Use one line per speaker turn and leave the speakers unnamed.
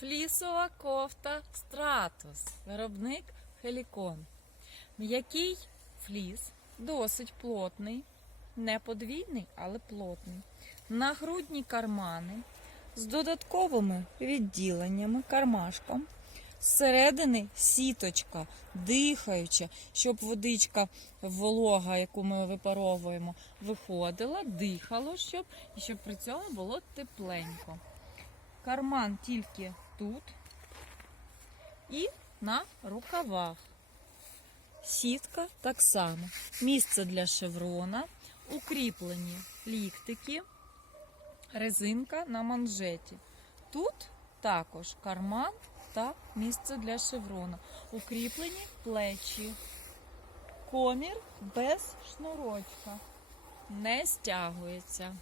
Флісова кофта Стратус. Виробник Хелікон. М'який фліс, досить плотний, не подвійний, але плотний. Нагрудні кармани з додатковими відділеннями, кармашком. Зсередини сіточка, дихаюча, щоб водичка волога, яку ми випаровуємо, виходила, дихало, щоб, і щоб при цьому було тепленько. Карман тільки тут і на рукавах. Сітка так само. Місце для шеврона, укріплені ліктики, резинка на манжеті. Тут також карман та місце для шеврона. Укріплені плечі. Комір без шнурочка. Не стягується.